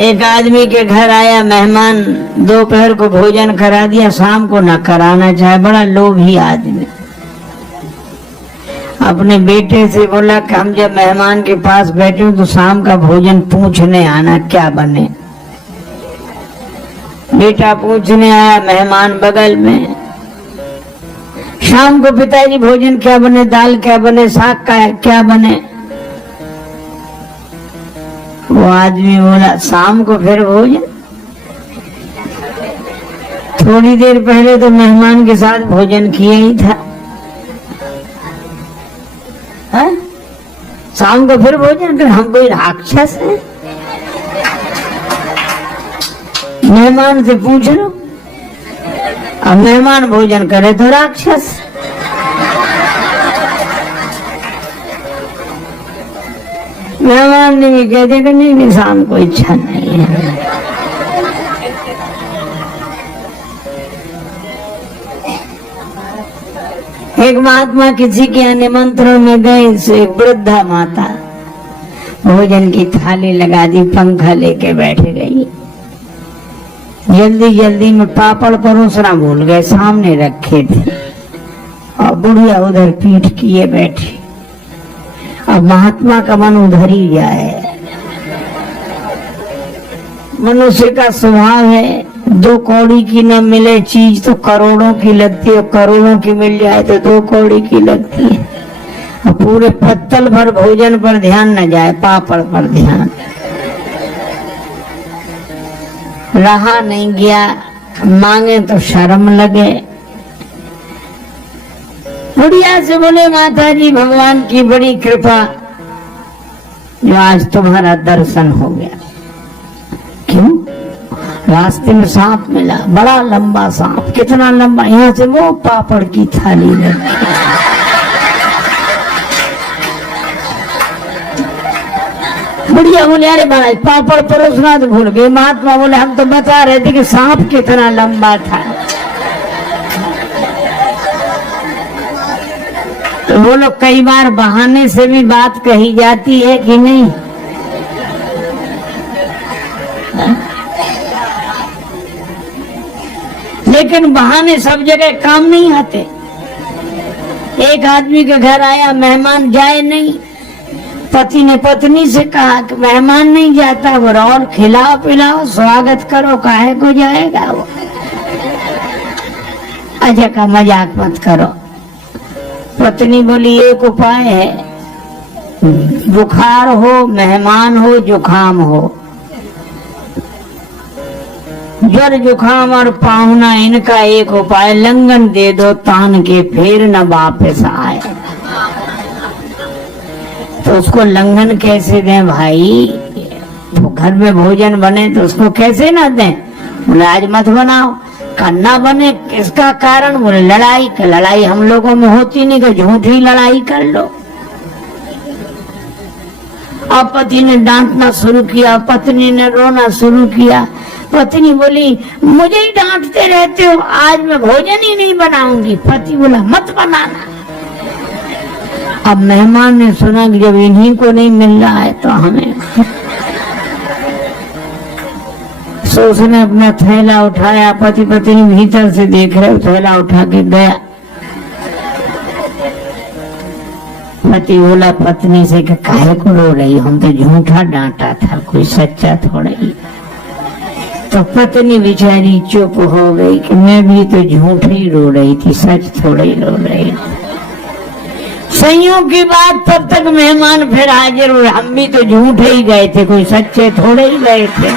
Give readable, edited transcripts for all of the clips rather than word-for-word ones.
एक आदमी के घर आया मेहमान, दोपहर को भोजन करा दिया, शाम को न कराना चाहे, बड़ा लोभी आदमी। अपने बेटे से बोला कि हम जब मेहमान के पास बैठे हो तो शाम का भोजन पूछने आना क्या बने। बेटा पूछने आया, मेहमान बगल में। शाम को पिताजी भोजन क्या बने, दाल क्या बने, साग का क्या बने। वो आदमी बोला शाम को फिर भोजन, थोड़ी देर पहले तो मेहमान के साथ भोजन किया ही था। है? शाम को फिर भोजन, हम कोई राक्षस है? मेहमान से पूछ लो, अब मेहमान भोजन करे तो राक्षस। मेहमान ने भी कह दिया कि नहीं शाम को इच्छा नहीं है। एक महात्मा किसी के निमंत्रण में गए, से वृद्धा माता भोजन की थाली लगा दी, पंखा लेके बैठ गई। जल्दी जल्दी में पापड़ परोसना भूल गए, सामने रखे थे, और बुढ़िया उधर पीठ किए बैठी। अब महात्मा का मन उधर ही जाए। मनुष्य का स्वभाव है, 2 कौड़ी की न मिले चीज तो करोड़ों की लगती है, करोड़ों की मिल जाए तो 2 कौड़ी की लगती है। और पूरे पत्तल भर भोजन पर ध्यान न जाए, पापड़ पर ध्यान। रहा नहीं गया, मांगे तो शर्म लगे। बुढ़िया से बोले माता जी भगवान की बड़ी कृपा जो आज तुम्हारा दर्शन हो गया। क्यों? रास्ते में सांप मिला, बड़ा लंबा सांप। कितना लंबा? यहाँ से वो पापड़ की थाली लगी। बुढ़िया बोले अरे महाराज पापड़ परोसना तो भूल गए। महात्मा बोले हम तो बता रहे थे कि सांप कितना लंबा था। तो बोलो कई बार बहाने से भी बात कही जाती है कि नहीं? लेकिन बहाने सब जगह काम नहीं आते। एक आदमी के घर आया मेहमान, जाए नहीं। पति ने पत्नी से कहा कि मेहमान नहीं जाता, वो और खिलाओ पिलाओ, स्वागत करो, काहे को जाएगा वो। अजय का मजाक मत करो। पत्नी बोली एक उपाय है, बुखार हो, मेहमान हो, जुखाम हो, ज्वर जुखाम और पाहुना, इनका एक उपाय लंगन दे दो तान के, फिर न वापस आए। तो उसको लंगन कैसे दें भाई? तो घर में भोजन बने तो उसको कैसे ना दें? बोले आज मत बनाओ। करना बने किसका कारण? बोले लड़ाई। लड़ाई हम लोगों में होती नहीं, कि झूठी लड़ाई कर लो। अब पति ने डांटना शुरू किया, पत्नी ने रोना शुरू किया। पत्नी बोली मुझे ही डांटते रहते हो, आज मैं भोजन ही नहीं बनाऊंगी। पति बोला मत बनाना। अब मेहमान ने सुना कि जब इन्हीं को नहीं मिल रहा है तो हमें। तो उसने अपना थैला उठाया, पति पत्नी भीतर से देख रहे, थैला उठा के गया। पति बोला पत्नी से कि काहे को रो रही, हम तो झूठा डांटा था, कोई सच्चा थोड़ा ही। तो पत्नी बेचारी चुप हो गई कि मैं भी तो झूठ ही रो रही थी, सच थोड़ा ही रो रही थी। संयोग की बात, तब तक मेहमान फिर हाजिर हुए। हम भी तो झूठ ही गए थे, कोई सच्चे थोड़े ही गए थे।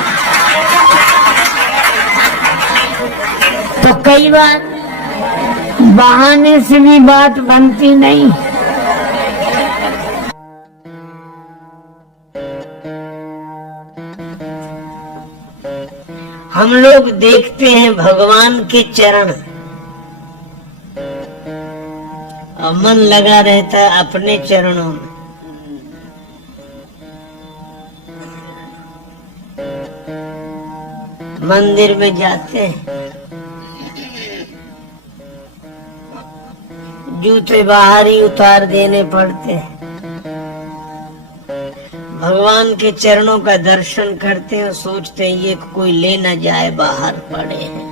तो कई बार बहाने से भी बात बनती नहीं। हम लोग देखते हैं भगवान के चरण, और मन लगा रहता है अपने चरणों में। मंदिर में जाते हैं, जूते बाहर ही उतार देने पड़ते हैं। भगवान के चरणों का दर्शन करते हैं, सोचते हैं ये कोई ले न जाए, बाहर पड़े हैं।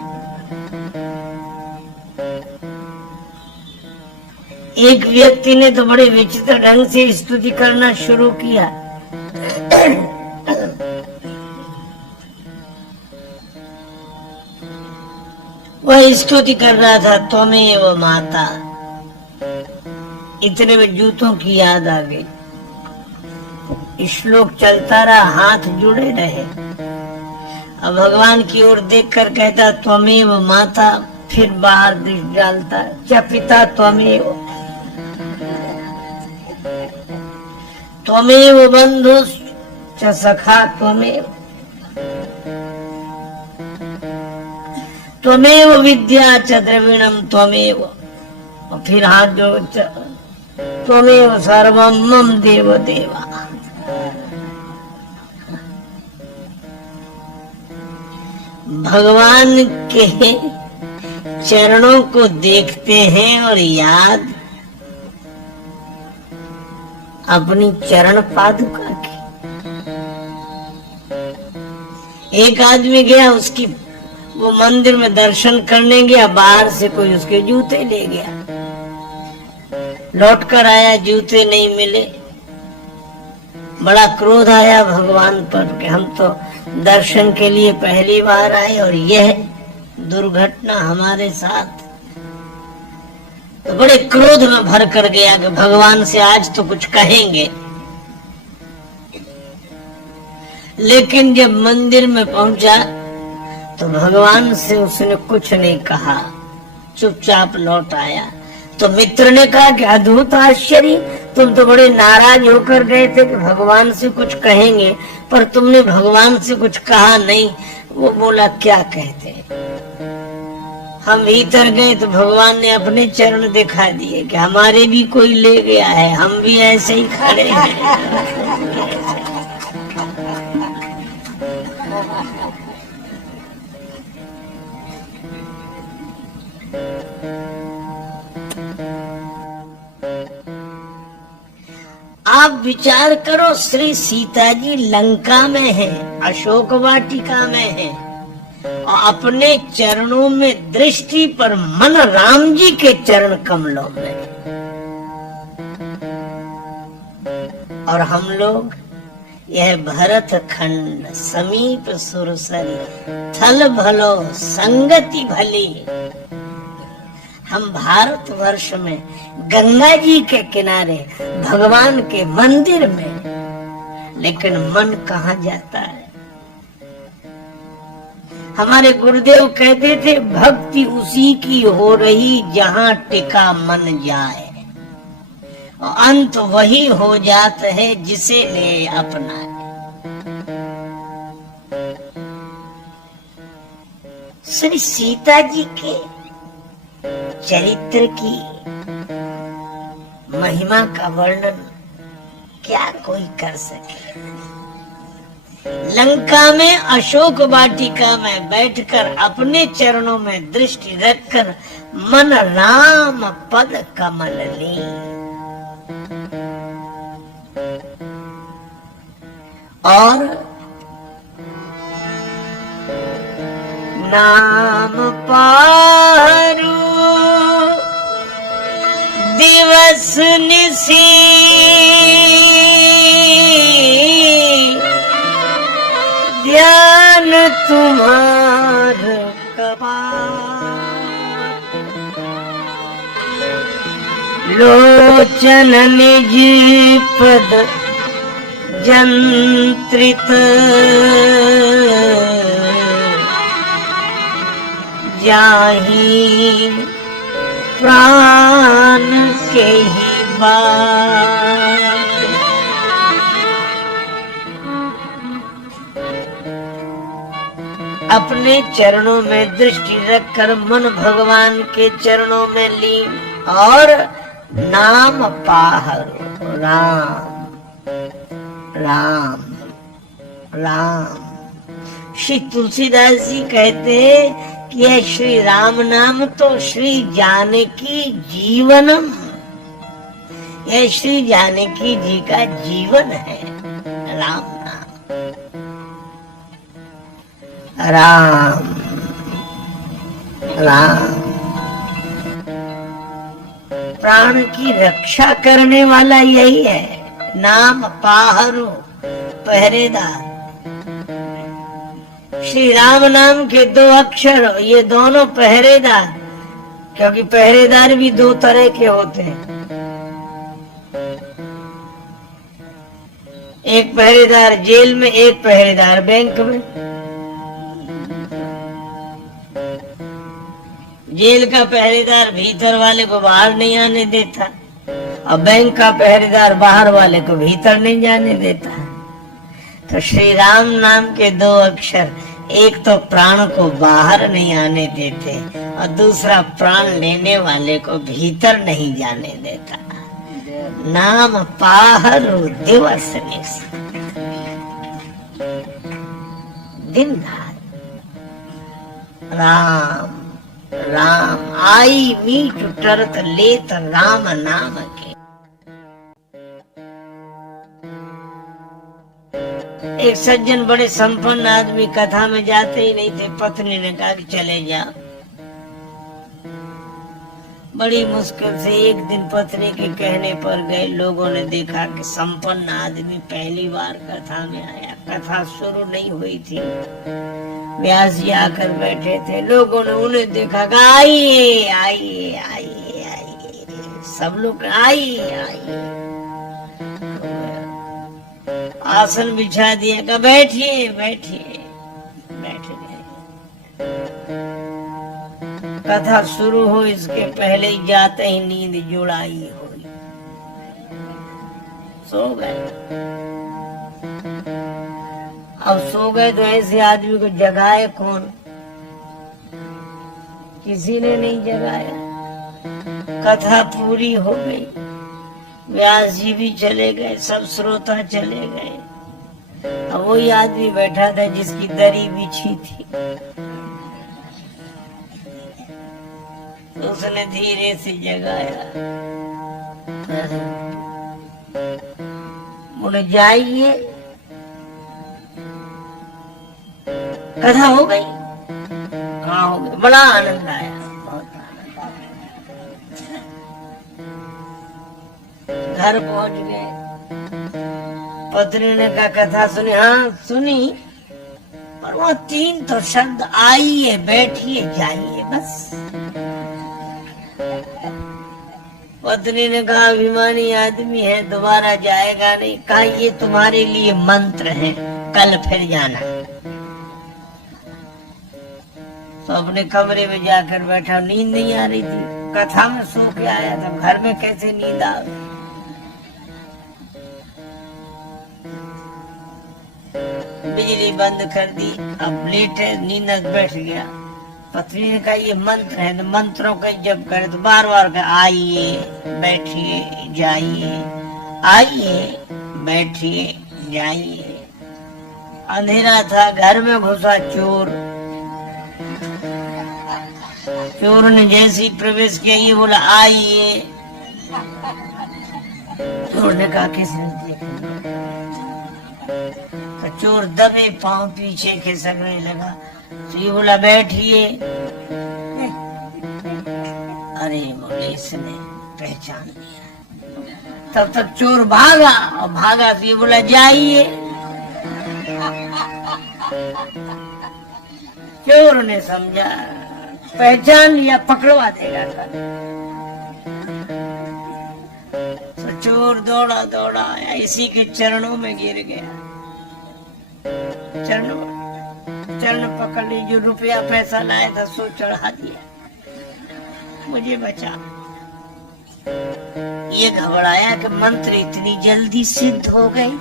एक व्यक्ति ने तो बड़े विचित्र ढंग से स्तुति करना शुरू किया। वह स्तुति कर रहा था, त्वमेव माता। इतने में जूतों की याद आ गई। श्लोक चलता रहा, हाथ जुड़े रहे। अब भगवान की ओर देखकर कहता त्वमेव माता, फिर बाहर दृष्टि डालता, च पिता त्वमेव, त्वमेव बंधुश्च च सखा त्वमेव, त्वमेव विद्या च द्रविणम त्वमेव, और फिर हाथ जोड़ त्वमेव सर्वम मम देव देवा। भगवान के चरणों को देखते हैं और याद अपनी चरण पादुका की। एक आदमी गया, उसकी वो मंदिर में दर्शन करने गया, बाहर से कोई उसके जूते ले गया, लौट कर आया, जूते नहीं मिले। बड़ा क्रोध आया भगवान पर कि हम तो दर्शन के लिए पहली बार आए और यह दुर्घटना हमारे साथ। तो बड़े क्रोध में भर कर गया कि भगवान से आज तो कुछ कहेंगे। लेकिन जब मंदिर में पहुंचा तो भगवान से उसने कुछ नहीं कहा, चुपचाप लौट आया। तो मित्र ने कहा कि अद्भुत आश्चर्य, तुम तो बड़े नाराज होकर गए थे कि भगवान से कुछ कहेंगे, पर तुमने भगवान से कुछ कहा नहीं। वो बोला क्या कहते। हम भीतर गए तो भगवान ने अपने चरण दिखा दिए कि हमारे भी कोई ले गया है, हम भी ऐसे ही खड़े हैं। आप विचार करो, श्री सीता जी लंका में हैं, अशोक वाटिका में हैं, और अपने चरणों में दृष्टि पर मन राम जी के चरण कमलों में। और हम लोग यह भरत खंड समीप सुरसरी, थल भलो संगति भली। हम भारत वर्ष में गंगा जी के किनारे भगवान के मंदिर में, लेकिन मन कहाँ जाता है। हमारे गुरुदेव कहते थे भक्ति उसी की हो रही जहाँ टिका मन जाए, और अंत वही हो जाता है जिसे ले अपनाए। श्री सीता जी के चरित्र की महिमा का वर्णन क्या कोई कर सके। लंका में अशोक वाटिका में बैठकर अपने चरणों में दृष्टि रखकर मन राम पद कमल ली। और नाम पारू दिवस निसी ध्यान तुम्हार कबार, लोचन निज पद जंत्रित जाहि प्राण के ही बात। अपने चरणों में दृष्टि रखकर मन भगवान के चरणों में ली और नाम पाहरो राम राम राम। श्री तुलसीदास जी कहते हैं कि यह श्री राम नाम तो श्री जानकी जीवनम, यह श्री जानकी जी का जीवन है। राम नाम, राम राम। प्राण की रक्षा करने वाला यही है, नाम पाहरो पहरेदार। श्री राम नाम के 2 अक्षर, ये दोनों पहरेदार, क्योंकि पहरेदार भी 2 तरह के होते हैं। एक पहरेदार जेल में, एक पहरेदार बैंक में। जेल का पहरेदार भीतर वाले को बाहर नहीं आने देता, और बैंक का पहरेदार बाहर वाले को भीतर नहीं जाने देता। तो श्री राम नाम के 2 अक्षर, एक तो प्राण को बाहर नहीं आने देते, और दूसरा प्राण लेने वाले को भीतर नहीं जाने देता। नाम पाहरो दिवस निस, दिन रात राम राम। आई मीठ टरत लेत राम नाम के। एक सज्जन बड़े संपन्न आदमी कथा में जाते ही नहीं थे। पत्नी ने कहा कि चले जाओ। बड़ी मुश्किल से एक दिन पत्नी के कहने पर गए। लोगों ने देखा कि संपन्न आदमी पहली बार कथा में आया। कथा शुरू नहीं हुई थी, व्यास जी आकर बैठे थे। लोगों ने उन्हें देखा, आइए आइए आइए आइए, सब लोग आइए आइए। आसन बिछा दिया, कहा बैठिए बैठिए बैठे। कथा शुरू हो इसके पहले ही जाते ही नींद जुड़ाई हुई, सो गए। अब सो गए तो ऐसे आदमी को जगाए कौन? किसी ने नहीं जगाया। कथा पूरी हो गई, व्यास जी भी चले गए, सब श्रोता चले गए। अब वही आदमी बैठा था जिसकी दरी बिछी थी। उसने धीरे से जगाया, बोले जाइए। कथा हो गई? कहाँ हो गई? बड़ा आनंद आया, बहुत आनंद आया। घर पहुंच गए। पत्नी ने कहा कथा सुनी? हाँ सुनी, पर वो 3 तो शब्द, आइए बैठिए जाइए, बस। पत्नी ने कहा अभिमानी आदमी है, दोबारा जाएगा नहीं। कहा ये तुम्हारे लिए मंत्र है, कल फिर जाना। तो अपने कमरे में जाकर बैठा। नींद नहीं आ रही थी, कथा में सो के आया था, घर में कैसे नींद आ? बिजली बंद कर दी, अब लेटे, नींद बैठ गया। पत्नी ने कहा ये मंत्र है, तो मंत्रों का जप करे तो बार बार कहा आइए बैठिए जाइए, आइए बैठिए जाइए। अंधेरा था, घर में घुसा चोर। चोर ने जैसे ही प्रवेश किया, ये बोला आइए। चोर ने कहा किसने देखा? तो चोर दबे पांव पीछे खिसकने लगा। तो ये बोला बैठिए। अरे बोले इसने पहचान लिया। तब तक चोर भागा, और भागा तो ये बोला जाइए। चोर ने समझा पहचान लिया, पकड़वा देगा कल। तो चोर दौड़ा दौड़ा आया, इसी के चरणों में गिर गया। चरण पकड़ ली, जो रुपया पैसा लाया था सो चढ़ा दिया, मुझे बचा। ये घबराया कि मंत्र इतनी जल्दी सिद्ध हो गई।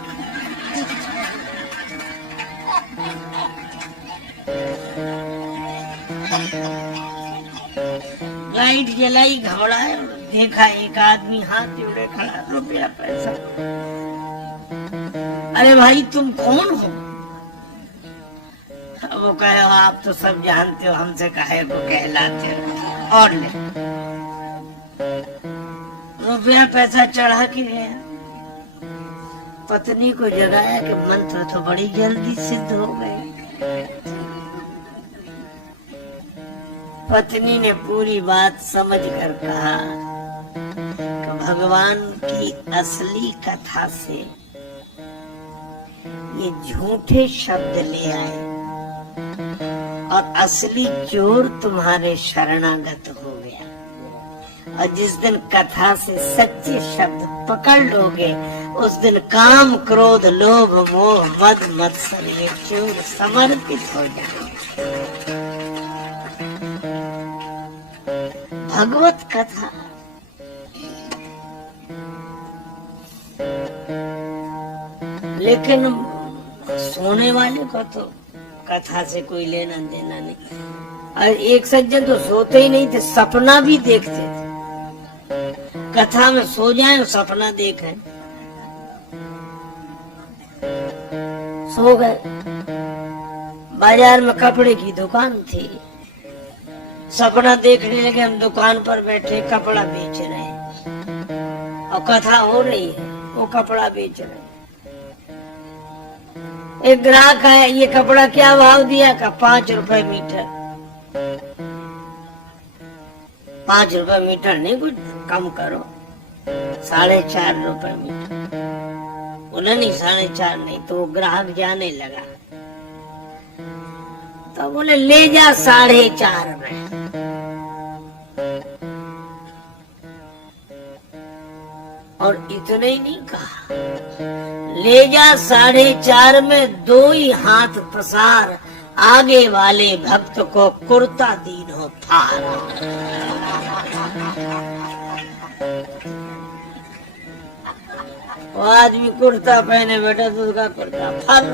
लाइट जलाई, घबराया, देखा एक आदमी हाथ जोड़े खड़ा, रुपया पैसा। अरे भाई तुम कौन हो? वो कहे आप तो सब जानते हो, हमसे काहे को कहलाते हो? और ले रुपया पैसा चढ़ा के ले। पत्नी को जगाया कि मंत्र तो बड़ी जल्दी सिद्ध हो गए। पत्नी ने पूरी बात समझ कर कहा कि भगवान की असली कथा से ये झूठे शब्द ले आए और असली चोर तुम्हारे शरणागत हो गया। और जिस दिन कथा से सच्चे शब्द पकड़ लोगे, उस दिन काम, क्रोध, लोभ, मोह, मद, मत्सर ये चोर समर्पित हो जाएंगे। भगवत कथा लेकिन सोने वाले को तो कथा से कोई लेना देना नहीं। और एक सज्जन तो सोते ही नहीं थे, सपना भी देखते थे। कथा में सो जाए, सपना देखें, सो गए। बाजार में कपड़े की दुकान थी, सपना देखने लगे हम दुकान पर बैठे कपड़ा बेच रहे हैं और कथा हो रही है, वो कपड़ा बेच रहे हैं। एक ग्राहक आया, ये कपड़ा क्या भाव दिया? का 5 रुपए मीटर। 5 रुपए मीटर नहीं, कुछ कम करो। 4.5 रुपए मीटर। बोला नहीं 4.5 नहीं। तो ग्राहक जाने लगा, तो बोले ले जा 4.5 में। और इतना ही नहीं कहा, ले जा 4.5 में, 2 ही हाथ पसार, आगे वाले भक्त को कुर्ता दीन हो फार। वो आदमी कुर्ता पहने बैठा तो उसका कुर्ता फाड़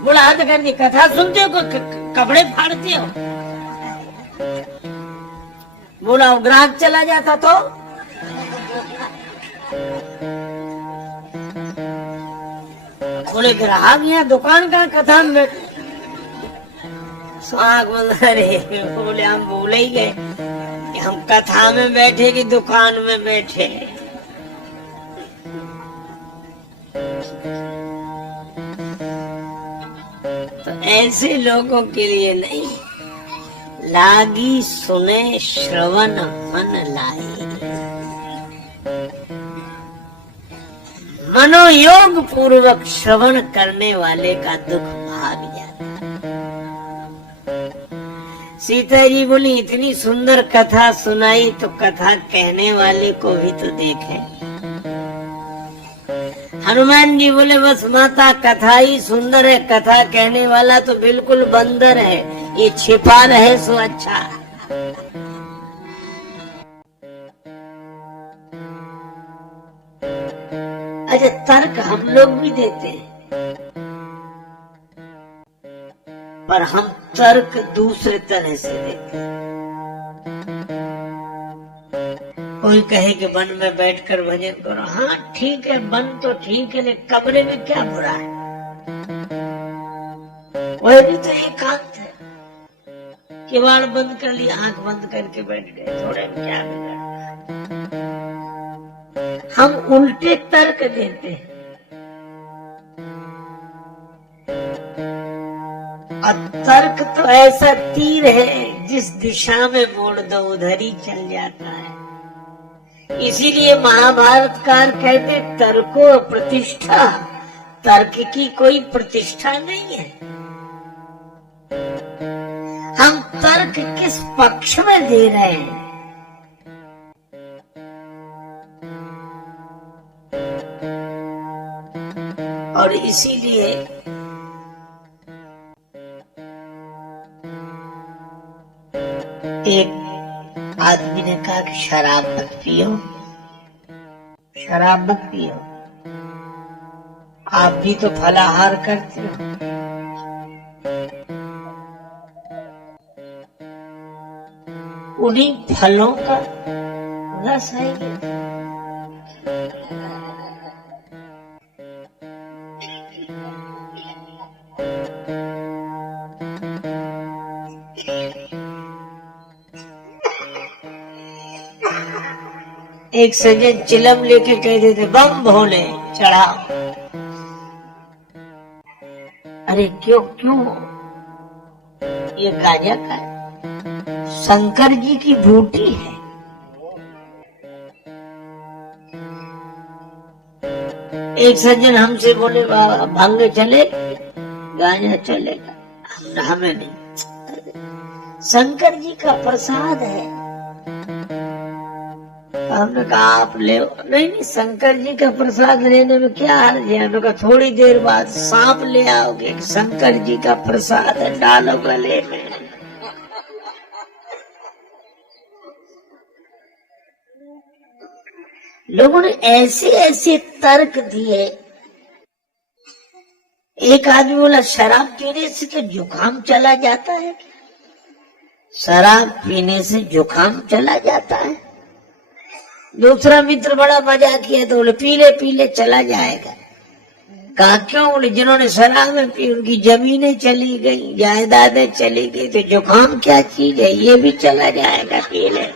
बोला हाथ कर दी, कथा सुनते हो कपड़े फाड़ते हो? बोला वो ग्राहक चला जाता तो? बोले ग्राहक यहाँ दुकान का कथा में बैठे। आँख बोल रहे, बोले हम भूल ही गए कि हम कथा में बैठे कि दुकान में बैठे। तो ऐसे लोगों के लिए नहीं, लागी सुने श्रवण मन लाई। मनोयोग पूर्वक श्रवण करने वाले का दुख भाग जाता है। सीता जी बोली इतनी सुंदर कथा सुनाई तो कथा कहने वाले को भी तो देखें। हनुमान जी बोले बस माता कथा ही सुंदर है, कथा कहने वाला तो बिल्कुल बंदर है, ये छिपा रहे सो अच्छा। अच्छा, तर्क हम लोग भी देते हैं, पर हम तर्क दूसरे तरह से देते हैं। कोई कहे कि वन में बैठकर भजन करो, हाँ ठीक है, वन तो ठीक है, लेकिन कमरे में क्या बुरा है? वह भी तो एकांत है। किवाड़ बंद कर लिया, आंख बंद करके बैठ गए, थोड़े में क्या बिगड़? हम उल्टे तर्क देते हैं और तर्क तो ऐसा तीर है जिस दिशा में मोड़ दो उधर ही चल जाता है। इसीलिए महाभारतकार कहते तर्को प्रतिष्ठा, तर्क की कोई प्रतिष्ठा नहीं है। हम तर्क किस पक्ष में दे रहे हैं? और इसीलिए एक आदमी ने कहा कि शराब मत पियो, शराब मत पियो, आप भी तो फलाहार करते हो। उन्हीं फलों का रस है ये। एक सज्जन चिलम लेके कहते थे बम भोले चढ़ाओ। अरे क्यों क्यों? ये गांजा का है, शंकर जी की बूटी है। एक सज्जन हमसे बोले भांगे चले, गांजा चलेगा, हमें नहीं, शंकर जी का प्रसाद है। हमने कहा आप ले। नहीं नहीं, शंकर जी का प्रसाद लेने में क्या हर्ज है? हमने कहा थोड़ी देर बाद सांप ले आओगे, शंकर जी का प्रसाद है, डालो गले में। लोगों ने ऐसे ऐसे तर्क दिए। एक आदमी बोला शराब पीने से तो जुकाम चला जाता है। शराब पीने से जुकाम चला जाता है। दूसरा मित्र बड़ा मजाक किया तो बोले पीले पीले चला जाएगा। कहा क्यों? बोले जिन्होंने शराब में पी उनकी जमीनें चली गई, जायदादें चली गई, तो जुकाम क्या चीज है, ये भी चला जाएगा पीले।